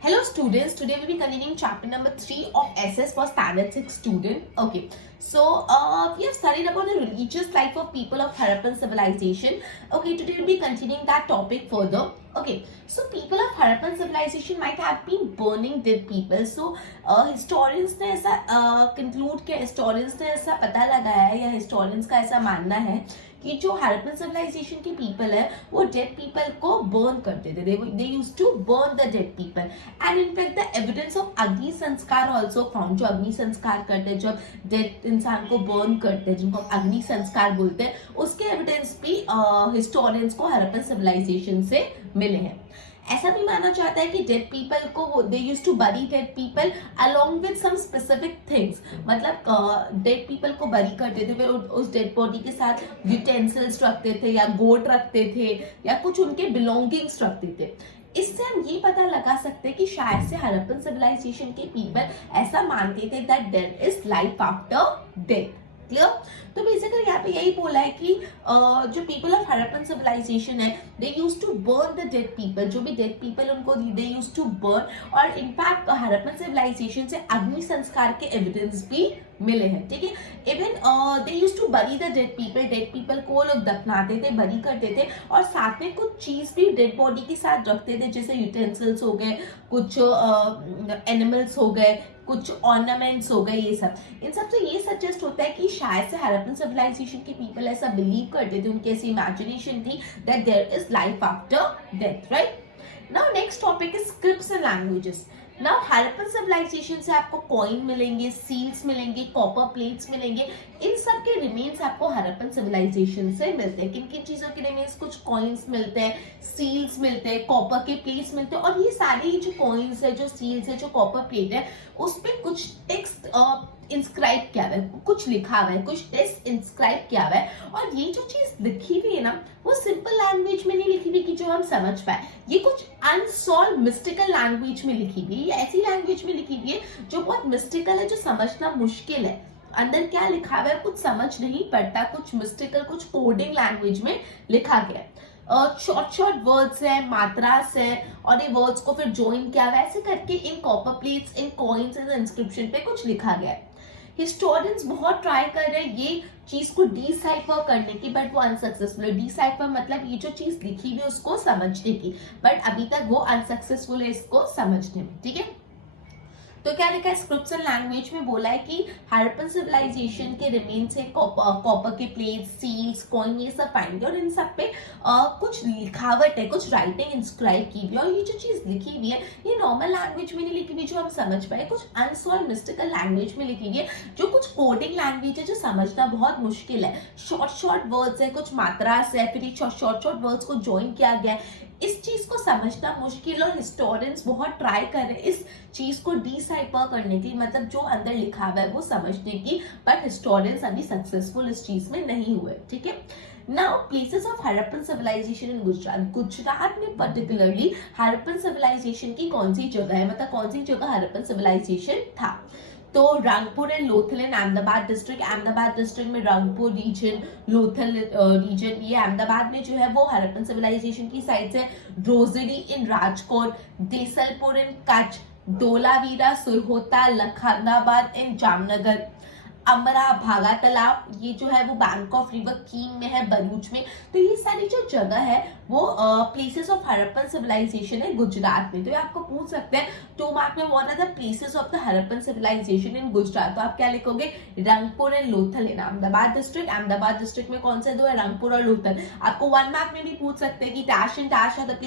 Hello students, today we'll be continuing chapter number 3 of SS for standard 6 student. Okay, so we have studied about the religious life of people of Harappan civilization. Okay, today we'll be continuing that topic further. Okay, so people of Harappan civilization might have been burning dead people. So historians ने ऐसा conclude किया, historians ने ऐसा पता लगाया है या historians का ऐसा मानना है कि जो हरप्पन सिविलाइजेशन के पीपल है वो डेड पीपल को बर्न करते थे. They used to burn the dead people and in fact the evidence of agni sanskar also found. जो अग्नि संस्कार करते हैं, जब डेड इंसान को बर्न करते हैं, जिनको अग्नि संस्कार बोलते हैं, उसके एविडेंस भी हिस्टोरियंस को हरप्पन सिविलाइजेशन से मिले हैं. ऐसा भी माना जाता है कि डेड पीपल को they used to bury dead people along with some specific things. मतलब डेड पीपल को बरी करते थे, फिर उस डेड बॉडी के साथ यूटेंसिल्स रखते थे या गोट रखते थे या कुछ उनके बिलोंगिंग्स रखते थे. इससे हम ये पता लगा सकते हैं कि शायद से हरप्पन सिविलाइजेशन के पीपल ऐसा मानते थे that there is life after death. Clear? तो बेसिकली यहाँ पे यही बोला है कि जो पीपल ऑफ हरप्पन सिविलाइजेशन है, they used to burn the dead people. जो भी डेड पीपल उनको दे यूज्ड टू बर्न. और इनफैक्ट हरप्पन सिविलाइजेशन से अग्नि संस्कार के एविडेंस भी मिले हैं. ठीक है, even they used to bury the dead people. Dead people को लोग दफनाते थे, बरी करते थे और साथ में कुछ चीज भी डेड बॉडी के साथ रखते थे, जैसे यूटेंसिल्स हो गए, कुछ एनिमल्स हो गए, कुछ ऑर्नामेंट्स हो गए. ये सब इन सब से ये सजेस्ट होता है कि शायद से हरप्पन सिविलाइजेशन के पीपल ऐसा बिलीव करते थे, उनकी ऐसी इमेजिनेशन थी that there is life after death. Right now next topic is scripts and languages. Now Harappan civilization से आपको कॉइन मिलेंगे, सील्स मिलेंगे, कॉपर प्लेट्स मिलेंगे. इन सब के रिमेन्स आपको हरप्पन सिविलाइजेशन से मिलते हैं. किन किन चीजों के रिमेन्स? कुछ कॉइन्स मिलते हैं, सील्स मिलते हैं, कॉपर के प्लेट्स मिलते हैं. और ये सारे जो कॉइन्स है, जो सील्स है, जो कॉपर प्लेट है, उस पे कुछ टेक्स्ट इंस्क्राइब किया हुआ है, कुछ लिखा हुआ है, कुछ टेक्स्ट इंस्क्राइब किया हुआ है. और ये जो चीज लिखी हुई है ना, वो सिंपल लैंग्वेज में नहीं लिखी हुई कि जो हम समझ पाए. ये कुछ अनसॉल्व मिस्टिकल लैंग्वेज में लिखी हुई है. ये ऐसी लैंग्वेज में लिखी हुई है जो बहुत मिस्टिकल है, जो समझना मुश्किल है. अंदर क्या लिखा हुआ है कुछ समझ नहीं पड़ता. कुछ मिस्टिकल, कुछ कोडिंग लैंग्वेज में लिखा गया है. शॉर्ट शॉर्ट वर्ड्स है, मात्रास है, और ये वर्ड्स को फिर ज्वाइन किया हुआ है. ऐसे करके in copper plates, in coins, in inscription पे कुछ लिखा गया है. हिस्टोरियंस बहुत ट्राई कर रहे हैं ये चीज को डिसाइफर करने की, बट वो अनसक्सेसफुल है. डिसाइफर मतलब ये जो चीज लिखी हुई है उसको समझने की, बट अभी तक वो अनसक्सेसफुल है इसको समझने में. ठीक है, तो क्या लिखा है? स्क्रिप्ट्स एंड लैंग्वेज में बोला है कि हरप्पन सिविलाइजेशन के रिमेन्स है, कॉपर के प्लेट्स, सील्स, कॉइन, ये सब पाएंगे. और इन सब पे कुछ लिखावट है, कुछ राइटिंग इंस्क्राइब की हुई है. और ये जो चीज लिखी हुई है ये नॉर्मल लैंग्वेज में नहीं लिखी हुई जो हम समझ पाए, कुछ अनसॉल्व मिस्टिकल लैंग्वेज में लिखी हुई है, जो कुछ कोडिंग लैंग्वेज है जो समझना बहुत मुश्किल है. शॉर्ट शॉर्ट वर्ड्स है, कुछ मात्रास है, फिर शॉर्ट शॉर्ट वर्ड्स को ज्वाइन किया गया है. इस चीज को समझना मुश्किल, और हिस्टोरियंस बहुत ट्राई कर रहे हैं इस चीज को डिसाइफर करने की, मतलब जो अंदर लिखा हुआ है वो समझने की, बट हिस्टोरियंस अभी सक्सेसफुल इस चीज में नहीं हुए. ठीक है, now places of Harappan civilisation in Gujarat. Gujarat में पर्टिकुलरली हरप्पन सिविलाइजेशन की कौन सी जगह है, मतलब कौन सी जगह हरप्पन सिविलाइजेशन था? तो Rangpur and Lothal in Ahmedabad district. Ahmedabad district में रंगपुर रीजन, लोथल रीजन, ये अहमदाबाद में जो है वो हरप्पन सिविलाइजेशन की साइड से. रोजरी इन राजकोट, देसलपुर इन कच्छ, धोलावीरा, सुरहोता, लखनाबाद इन जामनगर, अमरा, भागा तालाब, ये जो है वो बैंक ऑफ रिवर कीम में है, भरूच में. तो ये सारी जो जगह है वो प्लेसेस ऑफ हरप्पन सिविलाइजेशन है गुजरात में. तो ये आपको पूछ सकते हैं 2 मार्क में, what are the places of the Harappan civilisation in Gujarat. तो आप क्या लिखोगे? Rangpur and Lothal in Ahmedabad district. Ahmedabad district में कौन से दो है? रंगपुर और लोथल. आपको 1 मार्क में भी पूछ सकते हैं कि dash and dash are the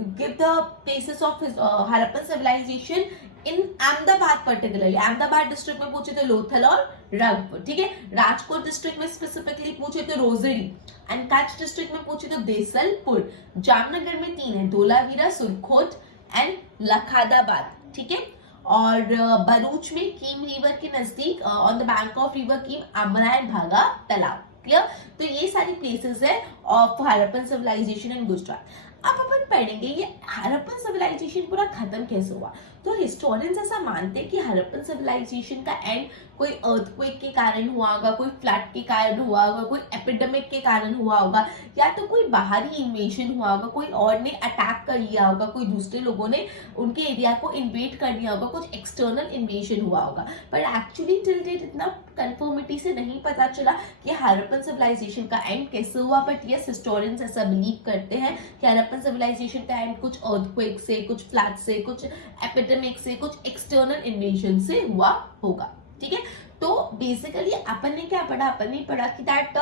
give the places of Harappan civilisation in Ahmedabad. Particularly Ahmedabad district में पूछे तो लोथल और रंगपुर. ठीक है, राजकोट डिस्ट्रिक्ट में स्पेसिफिकली पूछे तो रोजरी, एंड कच्छ डिस्ट्रिक्ट में पूछे तो देसलपुर. जामनगर में 3 है, धोलावीरा, सुरखोट एंड लखादाबाद. ठीक है, और भरूच में कीम रिवर के नजदीक on the bank of river Kim, Amra and Bhaga तालाब. क्लियर? तो ये सारी प्लेसेस है of Harappan civilisation in Gujarat. अब अपन पढ़ेंगे ये हरप्पन सिविलाइजेशन पूरा खत्म कैसे हुआ. तो हिस्टोरियंस ऐसा मानते हैं कि हड़प्पन सिविलाइजेशन का एंड कोई अर्थक्वेक के कारण हुआ होगा, कोई फ्लड के कारण हुआ होगा, कोई एपिडेमिक के कारण हुआ होगा, या तो कोई बाहरी इन्वेजन हुआ होगा, कोई और ने अटैक कर लिया होगा, कोई दूसरे लोगों ने उनके एरिया को इन्वेड कर लिया होगा, कुछ एक्सटर्नल इन्वेजन हुआ होगा। पर एक्चुअली टिल डेट इतना कंफर्मिटी से नहीं पता चला कि हड़प्पन सिविलाइजेशन का एंड कैसे हुआ। बट यस, हिस्टोरियंस ऐसा बिलीव करते हैं कि हड़प्पन सिविलाइजेशन का एंड कुछ अर्थक्वेक से, कुछ फ्लड से, कुछ एपिडेमिक से, कुछ एक्सटर्नल इन्वेजन से हुआ होगा। ठीक है, तो बेसिकली अपन ने क्या पढ़ा, अपन ने पढ़ा कि that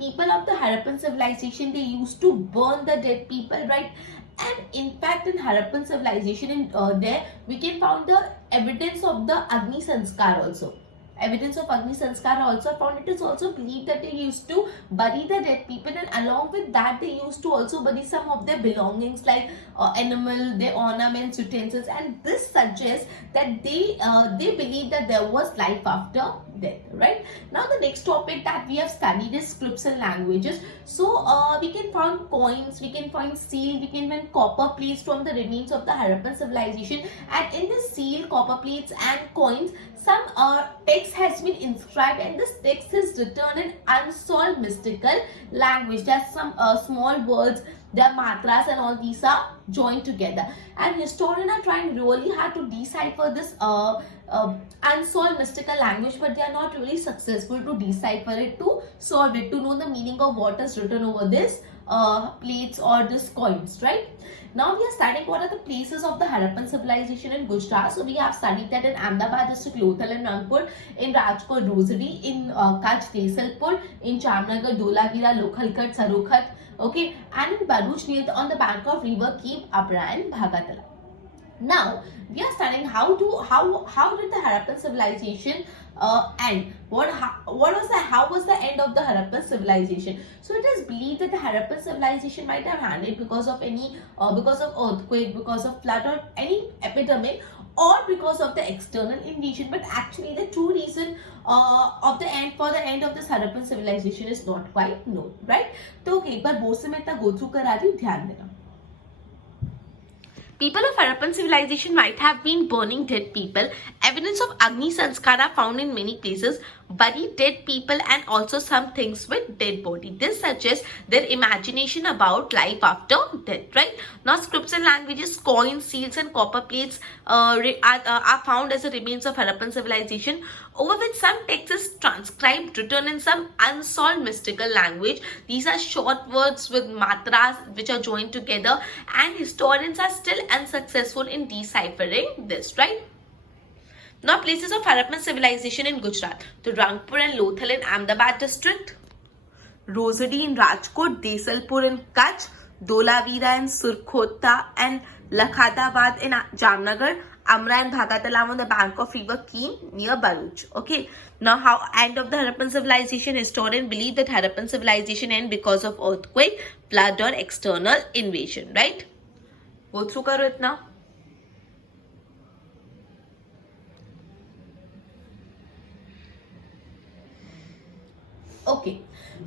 people of the Harappan civilization, they used to burn the dead people, right? And in fact, in Harappan civilization, there we can found the evidence of the Agni Sanskar also. Evidence of Agni Sanskar also found. It is also believed that they used to bury the dead people, and along with that, they used to also bury some of their belongings like animal, their ornaments, utensils, and this suggests that they believe that there was life after death. Right now, the next topic that we have studied is scripts and languages. So we can find coins, we can find seal, we can find copper plates from the remains of the Harappan civilization, and in the seal, copper plates, and coins, some text has been inscribed, and this text is written in unsolved mystical language. There's some small words, their matras and all these are joined together, and historians are trying really hard to decipher this unsolved mystical language, but they are not really successful to decipher it, to solve it, to know the meaning of what is written over this plates or this coins, right? Now we are studying what are the places of the Harappan civilization in Gujarat. So we have studied that in Ahmedabad district, Lothal and Rangpur, in Rajkot, Rosary, in Kutch, Desalpur, in Jamnagar, Dholagiri, Lokhalkat, Sarokhat, okay, and in Bharuch near on the bank of river Keep, Abra and Bhagatala. Now we are studying how did the Harappan civilization end? How was the end of the Harappan civilization? So it is believed that the Harappan civilization might have ended because of because of earthquake, because of flood, or any epidemic, or because of the external invasion. But actually, the true reason of the end of this Harappan civilization is not quite known, right? तो okay, एक बार board से मैं इतना go through करा रही हूँ, ध्यान देना. People of Harappan civilization might have been burning dead people. Evidence of Agni Sanskara found in many places. Buried dead people and also some things with dead body. This suggests their imagination about life after death, right? Now, scripts and languages, coins, seals, and copper plates are found as the remains of Harappan civilization, over which some text is transcribed, written in some unsolved mystical language. These are short words with matras which are joined together, and historians are still unsuccessful in deciphering this, right? Now, places of Harappan civilization in Gujarat. So, Rangpur and Lothal in Ahmedabad district, Rosary in Rajkot, Desalpur in Kutch, Dholavira in Surkhota, and Lakhadabad in Jamnagar, Amra and Bhagatala on the bank of river Keem near Bharuch. Okay. Now, how end of the Harappan civilization? Historians believe that Harappan civilization end because of earthquake, flood, or external invasion. Right? Go through karo itna. Okay,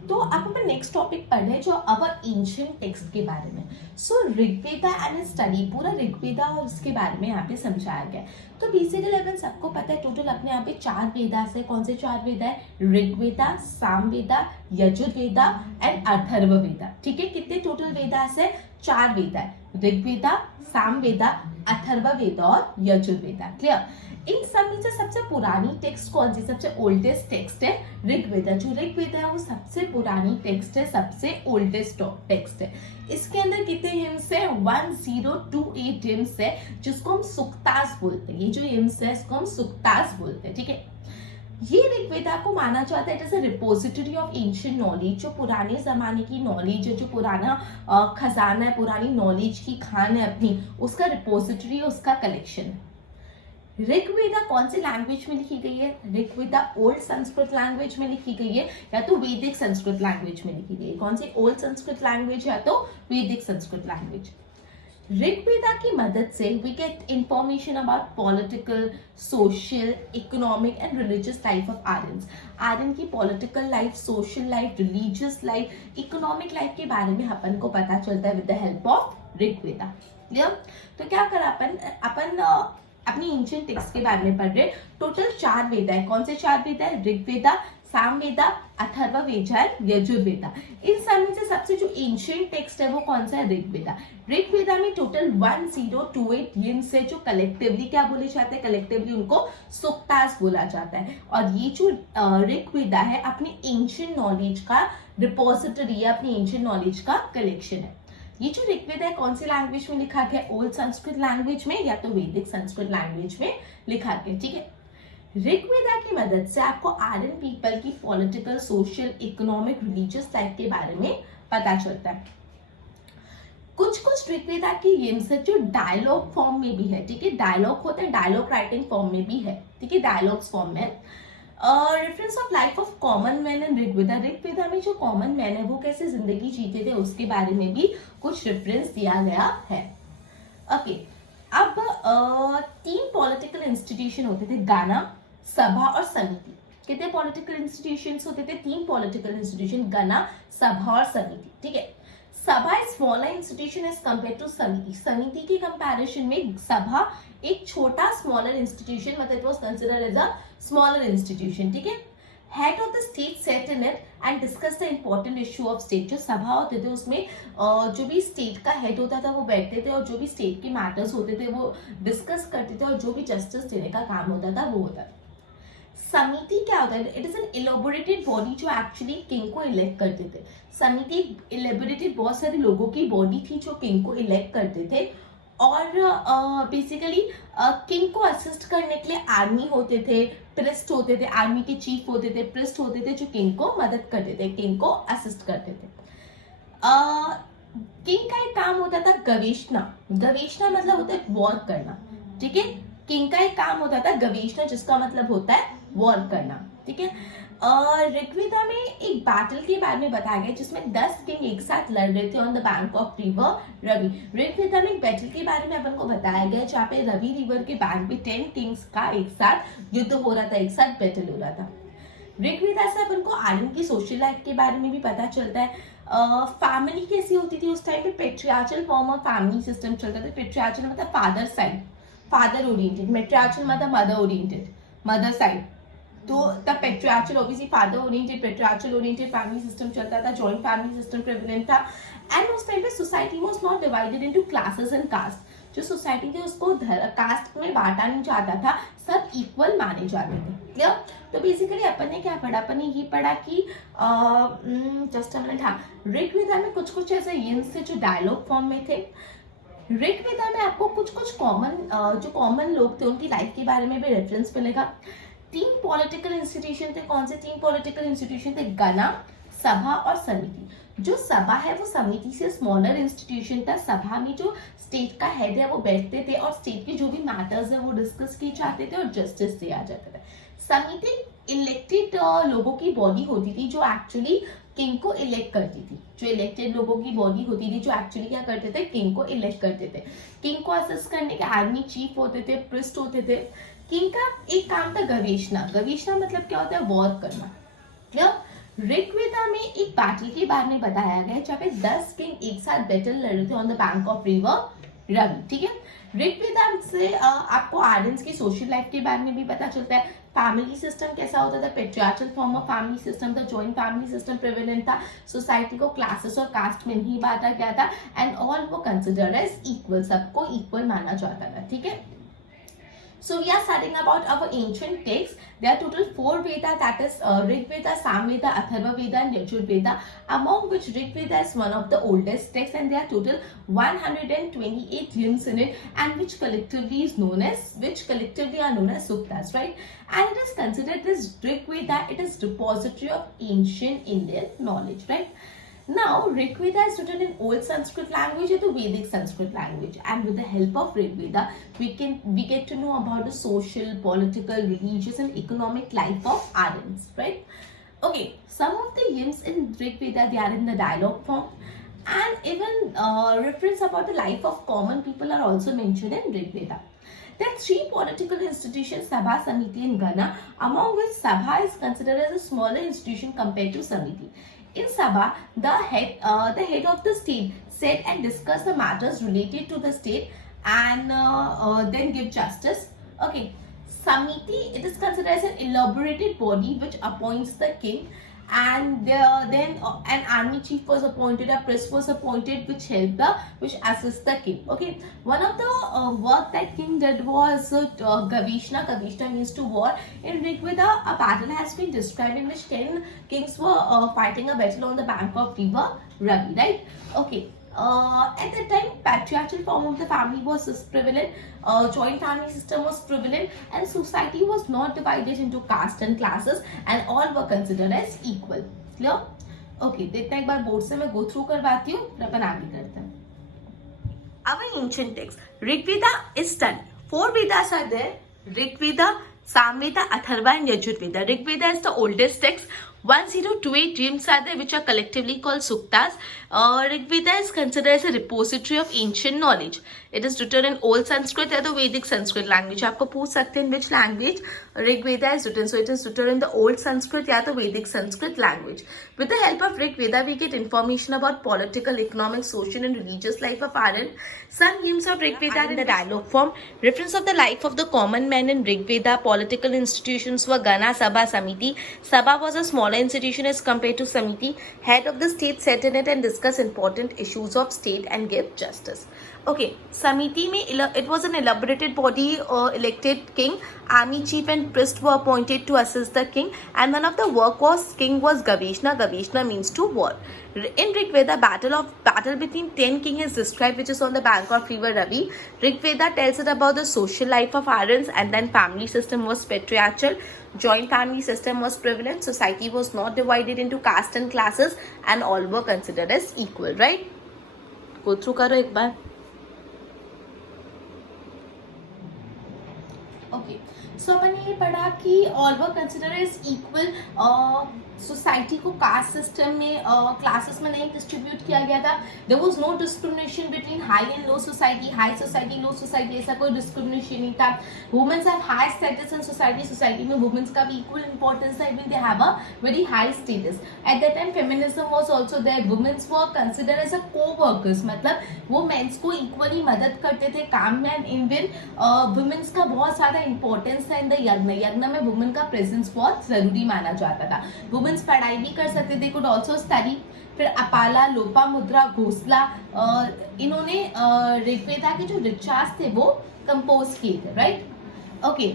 तो अब अपन next topic पढ़ रहे हैं जो अवर ancient text के बारे में. सो Rigveda and study, पूरा ऋग्वेदा और उसके बारे में यहाँ पे समझाया गया. तो बेसिकली अपन सबको पता है टोटल अपने यहाँ पे 4 वेदास है. कौन से 4 वेदा है? ऋग्वेदा, सामवेदा, यजुर्वेदा एंड अथर्ववेदा. ठीक है, कितने टोटल वेदास है? 4 वेदा है. ऋग्वेदा, सामवेदा, अथर्ववेदा और यजुर्वेदा. क्लियर? इन सब में से सबसे पुरानी टेक्स्ट कौन सी, सबसे ओल्डेस्ट टेक्स्ट है ऋग्वेदा. जो ऋग्वेदा है वो सबसे पुरानी टेक्स्ट है, सबसे ओल्डेस्ट टेक्स्ट है. इसके अंदर कितने हिम्स है? 1028 हिम्स है, जिसको हम सुक्तास बोलते हैं. ये जो हिम्स है इसको हम सुक्तास बोलते हैं. ठीक है, ये ऋग्वेदा को माना जाता है जैसे रिपोजिटरी ऑफ एंशिएंट नॉलेज. जो पुराने जमाने की नॉलेज है, जो पुराना खजाना है, पुरानी नॉलेज की खान है अपनी, उसका रिपोजिटरी है, उसका कलेक्शन है. ऋग्वेदा कौन सी लैंग्वेज में लिखी गई है? ऋग्वेदा ओल्ड संस्कृत लैंग्वेज में लिखी गई है या तो वैदिक संस्कृत लैंग्वेज में लिखी गई है. कौन सी? ओल्ड संस्कृत लैंग्वेज या तो वैदिक संस्कृत लैंग्वेज. ऋग्वेदा की मदद से we get information about political, social, economic and religious life of Aryans. Aryan की political life, social life, religious life, economic life के बारे में अपन को पता चलता है with the help of Rigveda. Clear? तो क्या करा अपन अपनी एंशिएंट टेक्स्ट के बारे में पढ़ रहे हैं। टोटल 4 वेदा है। कौन से 4 वेदा है? ऋग्वेदा, सामवेदा, अथर्ववेदा, यजुर्वेदा। इन सब में से सबसे जो एंशिएंट टेक्स्ट है वो कौन सा है? ऋग्वेदा। ऋग्वेदा में टोटल 1028 हिम्स है जो कलेक्टिवली क्या बोले जाते हैं? कलेक्टिवली उनको सूक्तास बोला जाता है। और ये जो ऋग्वेदा है अपनी एंशिएंट नॉलेज का रिपोजिटरी है, अपनी एंशिएंट नॉलेज का कलेक्शन है। ये जो ऋग्वेद है कौन सी लैंग्वेज में लिखा गया? ओल्ड संस्कृत लैंग्वेज में या तो वैदिक संस्कृत लैंग्वेज में लिखा गया। ठीक है, ऋग्वेदा की मदद से आपको आर्यन पीपल की political, social, economic, religious life के बारे में पता चलता है। कुछ कुछ ऋग्वेदा की हिम्स है जो डायलॉग फॉर्म में भी है। ठीक है, डायलॉग होता है, डायलॉग राइटिंग फॉर्म में भी है। ठीक है, डायलॉग्स फॉर्म में। Reference of life of common man in Rigveda. Rigveda में जो कॉमन मैन है वो कैसे जिंदगी जीते थे उसके बारे में भी कुछ रेफरेंस दिया गया है। ओके, अब 3 पॉलिटिकल इंस्टीट्यूशन होते थे, गाना, सभा और समिति। कितने पॉलिटिकल इंस्टीट्यूशंस होते थे? 3 पॉलिटिकल इंस्टीट्यूशन, गना, सभा और समिति। ठीक है, सभा is smaller institution as compare to समिति। समिति के कंपैरिजन में सभा एक छोटा स्मॉलर इंस्टीट्यूशन, मतलब it was considered as a smaller institution. ठीक है, head of the state set in it and discuss the important issue of state. जो सभा होते थे उसमें जो भी स्टेट का हेड होता था वो बैठते थे और जो भी स्टेट के मैटर्स होते थे वो डिस्कस करते थे और जो भी जस्टिस देने का काम होता था वो होता था। समिति क्या होता है? It is an elaborated body जो एक्चुअली किंग को इलेक्ट करते थे। समिति इलेबोरेटेड बहुत सारे लोगों की बॉडी थी जो किंग को इलेक्ट करते थे और बेसिकली किंग को असिस्ट करने के लिए आर्मी होते थे, प्रिस्ट होते थे, आर्मी के चीफ होते थे, प्रिस्ट होते थे जो किंग को मदद करते थे, किंग को असिस्ट करते थे। किंग का एक काम होता था गवेषणा। गवेषणा मतलब होता है वॉर करना। ठीक है, किंग का एक काम होता था गवेषणा जिसका मतलब होता है वॉर करना। ठीक है, ऋग्वेदा में एक बैटल के बारे में बताया गया जिसमें 10 किंग एक साथ लड़ रहे थे on the bank of river Ravi. Rigveda में एक बैटल के बारे में अपन को बताया गया जहाँ पे रवि रिवर के बैंक पे 10 किंग्स का एक साथ युद्ध हो रहा था, एक साथ बैटल हो रहा था। ऋग्वेदा से अपन को आर्यन की सोशल लाइफ के बारे में भी पता चलता है। फैमिली कैसी होती थी उस टाइम पे? Patriarchal form of family system चलता था। पेट्रियार्चल मतलब father side, father oriented. Matriarchal मतलब मदर ओरिएंटेड, मदर साइड। तो तब patriarchal obviously father oriented, patriarchal oriented family system चलता था, जॉइंट फैमिली सिस्टम प्रेवलेंट था। एंड उस टाइम पे society was not divided into classes and caste. जो society थी उसको कास्ट में बांटा नहीं जाता था, सब इक्वल माने जाते थे। क्लियर? तो बेसिकली अपन ने क्या पढ़ा? अपन ने ये पढ़ा कि जस्ट अ मिनट, हाँ, ऋग्वेदा में कुछ कुछ ऐसे यिन्स थे जो डायलॉग फॉर्म में थे। ऋग्वेदा में आपको कुछ कुछ कॉमन जो कॉमन लोग थे उनकी लाइफ के बारे में भी रेफरेंस मिलेगा। 3 पॉलिटिकल इंस्टीट्यूशन थे। कौन से 3 पॉलिटिकल इंस्टीट्यूशन थे? गना, सभा और समिति। जो सभा है वो समिति से स्मॉलर इंस्टीट्यूशन था। सभा में जो स्टेट का हेड है वो बैठते थे और स्टेट के जो भी मैटर्स है वो डिस्कस किए जाते थे और जस्टिस दिया जाता था। समिति इलेक्टेड लोगों की बॉडी होती थी जो एक्चुअली किंग को इलेक्ट करती थी। जो इलेक्टेड लोगों की बॉडी होती थी जो एक्चुअली क्या करते थे? किंग को इलेक्ट करते थे। किंग को असिस्ट करने के आर्मी चीफ होते थे, प्रिस्ट होते थे। किंग का एक काम था गवेषणा। गवेषणा मतलब क्या होता है? वॉर करना। क्लियर? ऋग्वेदा में एक बैटल के बारे में बताया गया जहाँ पे 10 किंग एक साथ बैटल लड़ रहे थे on the bank of river Ravi. ठीक है, ऋग्वेदा से आपको आर्यंस की सोशल लाइफ के बारे में भी पता चलता है। फैमिली सिस्टम कैसा होता था? पेट्रियार्चल फॉर्म ऑफ फैमिली सिस्टम था, जॉइंट फैमिली सिस्टम प्रेवलेंट था। सोसाइटी को क्लासेस और कास्ट में नहीं बांटा गया था एंड ऑल वो कंसिडर्ड एज इक्वल, सबको इक्वल माना जाता था। ठीक है, so we are studying about our ancient texts. There are total 4 Veda, that is Rig Veda, Sam Veda, Atharva Veda and Yajur Veda, among which Rig Veda is one of the oldest texts and there are total 128 hymns in it and which collectively are known as suktas, right? And it is considered this Rig Veda, it is repository of ancient Indian knowledge, right? Now, Rig Veda is written in old Sanskrit language or the Vedic Sanskrit language, and with the help of Rig Veda, we get to know about the social, political, religious, and economic life of Aryans, right? Okay, some of the hymns in Rig Veda they are in the dialogue form, and even reference about the life of common people are also mentioned in Rig Veda. There are 3 political institutions, Sabha, Samiti, and Gana, among which Sabha is considered as a smaller institution compared to Samiti. In Sabha, the head of the state said and discuss the matters related to the state and then give justice. Okay, Samiti, it is considered as an elaborated body which appoints the king, and then an army chief was appointed, a priest was appointed, which assists the king. Okay, one of the work that king did was Gavishna. Gavishna means to war. In Rigveda, a battle has been described in which 10 kings were fighting a battle on the bank of river Ravi, right? Okay. At that time, patriarchal form of the family was prevalent, joint family system was prevalent, and society was not divided into caste and classes, and all were considered as equal. Clear? Okay, तो इतना एक बार board से मैं go through करवाती हूँ, फिर अपन आगे करते हैं. Our ancient text, Rigveda is studied. 4 Vedas are there: Rigveda, Samveda, Atharva, and Yajurveda. Rigveda is the oldest text. 1028 dreams are there, which are collectively called suktas. Rigveda is considered as a repository of ancient knowledge. It is written in old Sanskrit or the Vedic Sanskrit language. आपको पूछ सकते हैं which language Rigveda is written. So it is written in the old Sanskrit या तो Vedic Sanskrit language. With the help of Rigveda, we get information about political, economic, social, and religious life of Ireland. Some hymns of Rigveda are in the dialogue form. Reference of the life of the common man in Rigveda. Political institutions were Gana, Sabha, Samiti. Sabha was a smaller institution as compared to Samiti. Head of the state sat in it and discuss important issues of state and give justice. Okay, Samiti mein it was an elaborated body, elected king, army chief and priest were appointed to assist the king, and one of the work was king was Gavishna. Gavishna means to war. In Rigveda, battle between 10 kings is described, which is on the bank of river Ravi. Rigveda tells it about the social life of Aryans, and then family system was patriarchal. Joint family system was prevalent. Society was not divided into caste and classes, and all were considered as equal. Right? Go through करो एक बार. Okay, so अपन ये पढ़ा कि all were considered as equal. Society को caste system में classes में नहीं distribute किया गया था. There was no discrimination between high and low society, high society, low society, ऐसा कोई डिस्क्रिमिनेशन नहीं था. Womens have high status in society. Society में वुमेन्स का भी इक्वल इंपॉर्टेंस है. Even they have a very high status. At that time feminism was also there. Womens were considered as a co-workers, मतलब वो mains को equally मदद करते थे काम में. एंड इवन वुमेन्स का बहुत ज्यादा इंपॉर्टेंस था इन द यज्ञ. यज्ञ में वुमेन का प्रेजेंस बहुत जरूरी माना जाता था. वुमेन्स पढ़ाई भी कर सकते थे, कुड ऑल्सो स्टडी. फिर अपाला, लोपामुद्रा, घोसला, इन्होंने ऋग्वेदा के जो ऋचास थे वो कंपोज किए थे. Right? Okay,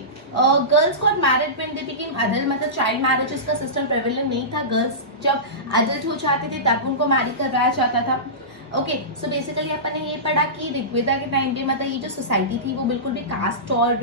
girls got married when they became adult, मतलब चाइल्ड मैरिजेस का सिस्टम प्रेवलेंट नहीं था. गर्ल्स जब अडल्ट हो जाते थे तब उनको मैरी करवाया जाता था. ओके, सो बेसिकली अपन ने ये पढ़ा कि ऋग्वेदा के टाइम पे मतलब ये जो सोसाइटी थी वो बिल्कुल भी कास्ट और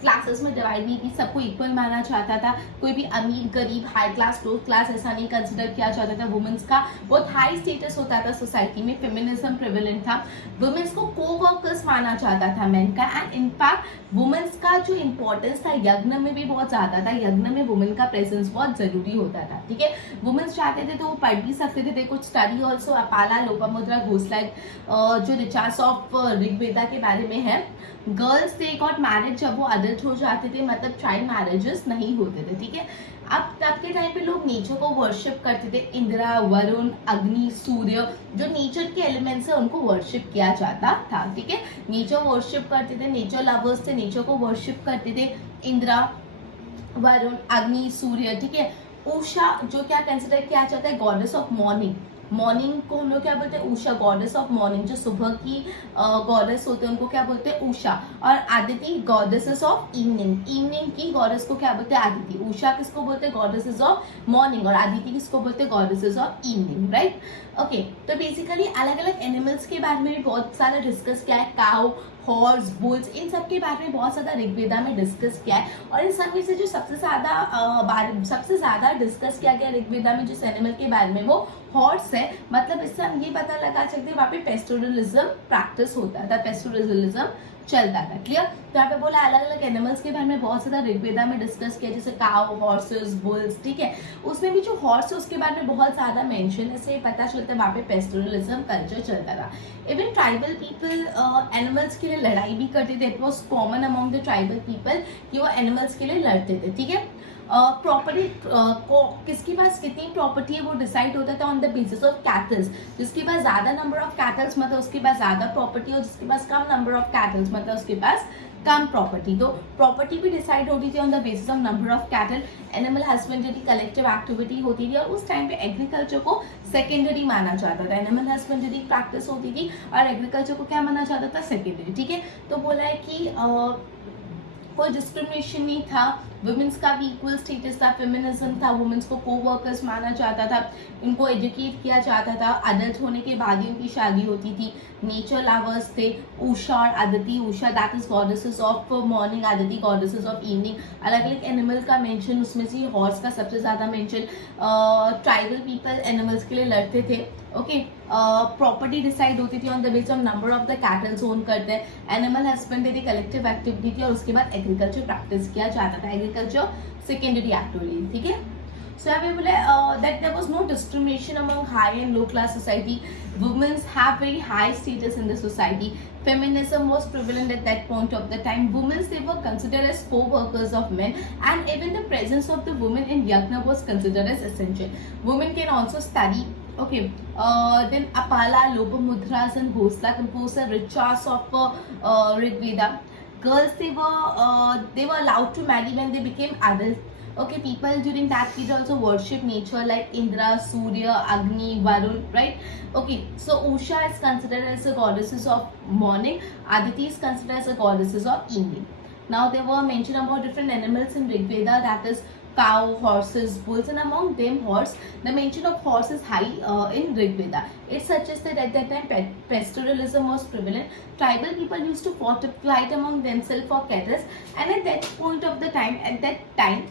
क्लासेस में डिवाइड नहीं थी. सबको इक्वल माना जाता था. कोई भी अमीर, गरीब, हाई क्लास, लो क्लास ऐसा नहीं कंसिडर किया जाता था. वुमेन्स का बहुत हाई स्टेटस होता था सोसाइटी में. फेमिनिज्म प्रेवलेंट था. वुमेन्स को को-वर्कर्स माना जाता था मेन का. एंड इनफैक्ट वुमेन्स का जो इंपॉर्टेंस था यज्ञ में भी बहुत ज्यादा था. यज्ञ में वुमेन का प्रेजेंस बहुत जरूरी होता था. ठीक है, वुमेन्स चाहते थे तो वो पढ़ भी सकते थे. They could study also. Apala, Lopamudra, घोसला जो रिचास ऑफ ऋग्वेदा के बारे में है. गर्ल्स दे गॉट मैरिड जब वो अडल्ट हो जाते थे, मतलब चाइल्ड मैरिजेस नहीं होते थे. ठीक है, अब तब के टाइम पे लोग नेचर को वर्शिप करते थे. इंद्रा, वरुण, अग्नि, सूर्य, जो नेचर के एलिमेंट्स है उनको वर्शिप किया जाता था. ठीक है, नेचर वर्शिप करते थे. नेचर लवर्स थे, नेचर को वर्शिप करते थे. इंद्रा, वरुण, अग्नि, सूर्य. ठीक है, उषा जो क्या कंसिडर किया जाता है गॉडेस ऑफ मॉर्निंग. मॉर्निंग को हम लोग क्या बोलते हैं? Usha, goddess of morning. जो सुबह की गॉडेस होते हैं उनको क्या बोलते हैं? उषा. और Aditi goddesses of evening. Evening की गॉडेस को क्या बोलते हैं? आदिति. उषा किसको बोलते हैं? Goddesses of morning. और आदिति किसको बोलते हैं? Goddesses of evening. Right? Okay, तो बेसिकली अलग अलग एनिमल्स के बारे में भी बहुत सारा डिस्कस किया है. काउ, हॉर्स, बुल्स, इन सब के बारे में बहुत ज्यादा ऋग्वेदा में डिस्कस किया है. और इन सब में से जो सबसे ज्यादा डिस्कस किया गया ऋग्वेदा में जिस एनिमल के बारे में वो हॉर्स है. मतलब इससे हम ये पता लगा सकते हैं वहाँ पे पेस्टोरलिज्म प्रैक्टिस होता था, पेस्टोरलिज्म चलता था. क्लियर? तो यहाँ पे बोला अलग अलग एनिमल्स के बारे में बहुत ज्यादा ऋग्वेदा में डिस्कस किया, जैसे काउ, हॉर्सेस, बुल्स. ठीक है, उसमें भी जो हॉर्स है उसके बारे में बहुत ज्यादा मेंशन है. इससे पता चलता है वहाँ पे पेस्टोरलिज्म कल्चर चलता था. इवन ट्राइबल पीपल एनिमल्स के लिए लड़ाई भी करते थे. It was common among the tribal people कि वो एनिमल्स के लिए लड़ते थे. ठीक है, प्रॉपर्टी किसके पास कितनी प्रॉपर्टी है वो डिसाइड होता था on the basis of kettles. जिसके पास ज्यादा नंबर ऑफ कैटल्स मतलब उसके पास ज्यादा प्रॉपर्टी, और जिसके पास कम नंबर ऑफ कैटल्स मतलब उसके पास कम प्रॉपर्टी. तो प्रॉपर्टी भी डिसाइड होती थी on the basis of number of cattle. Animal husbandry collective activity होती थी, और उस टाइम पे एग्रीकल्चर को सेकेंडरी माना जाता था. एनिमल हस्बेंड्री प्रैक्टिस होती थी और एग्रीकल्चर को क्या माना जाता था, सेकेंडरी. ठीक है, तो बोला है कि कोई डिस्क्रिमिनेशन नहीं था, वुमेन्स का भी इक्वल स्टेटस था, फेमिनिज्म था, वुमेन्स को को वर्कर्स माना जाता था, इनको एजुकेट किया जाता था. अडल्ट होने के बाद ही उनकी शादी होती थी. नेचर लवर्स थे, उषा और Aditi. Usha that is goddesses of morning, Aditi goddesses of evening. अलग अलग एनिमल का मेंशन, उसमें से हॉर्स का सबसे ज्यादा मेंशन. ट्राइबल पीपल एनिमल्स के लिए लड़ते थे. ओके, प्रॉपर्टी डिसाइड होती थी on the base of number of the kettles own करते हैं. एनिमल हस्बेंड्री कलेक्टिव एक्टिविटी थी, और उसके बाद एग्रीकल्चर प्रैक्टिस किया जाता था. Agriculture secondary activity. ठीक है, so अभी बोले that there was no discrimination among high and low class society. Women have very high status in the society. Feminism was prevalent at that point of the time. Women, they were considered as co-workers of men, and even the presence of the women in yagna was considered as essential. Women can also study. Okay, then Apala, Lopamudras and Ghosla composed a rich chants of Rig Veda. Girls, they were allowed to marry when they became adults. Okay, people during that period also worship nature like Indra, Surya, Agni, Varun, right? Okay, so Usha is considered as a goddesses of morning, Aditi is considered as a goddesses of evening. Now there were mention about different animals in Rig Veda, that is cow, horses, bulls, and among them horse. The mention of horse is high in Rig Veda. It suggests that at that time pastoralism was prevalent. Tribal people used to fight among themselves for cattle, and at that point of the time,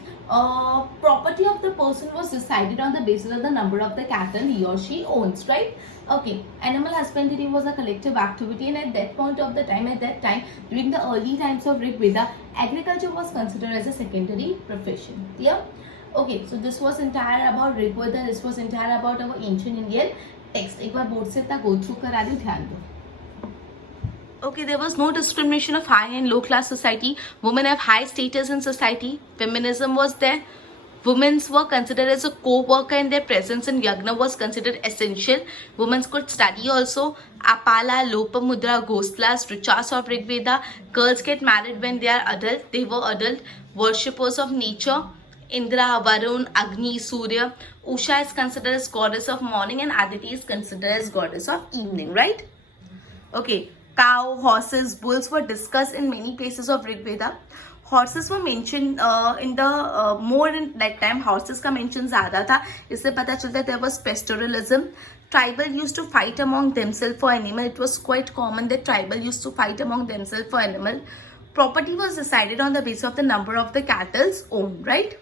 property of the person was decided on the basis of the number of the cattle he or she owns, right? Okay, animal husbandry was a collective activity, and at that point of the time, during the early times of Rig Veda, agriculture was considered as a secondary profession. Yeah. Okay, so this was entire about Rig Veda. This was entire about our ancient Indian text. एक बार board से इतना go through करा दूँ, ध्यान दो. Okay, there was no discrimination of high and low class society. Women have high status in society. Feminism was there. Women were considered as a co-worker, and their presence in yagna was considered essential. Women could study also. Apala, Lopamudra, Ghoslas, Richas of Rig Veda. Girls get married when they are adult. They were adult worshippers of nature. Indra, Varun, Agni, Surya. Usha is considered as goddess of morning, and Aditi is considered as goddess of evening, right? Okay. Cow, horses, bulls were discussed in many places of Rig Veda. Horses were mentioned in the more in that time. Horses का mention ज़्यादा था, इससे पता चलता there was pastoralism. Tribal used to fight among themselves for animal. It was quite common that tribal used to fight among themselves for animal. Property was decided on the basis of the number of the cattle's owned, right?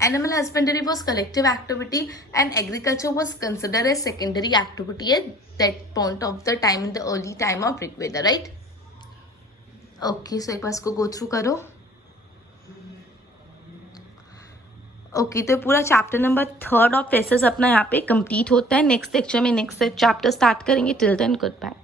Animal husbandry was collective activity, and agriculture was considered as secondary activity at that point of the time in the early time of Rig Veda, right? Okay, so एक बार इसको go through करो. Okay, तो पूरा chapter number 3 of assess अपना यहाँ पे complete होता है. नेक्स्ट लेक्चर में नेक्स्ट चैप्टर स्टार्ट करेंगे. Till then good bye.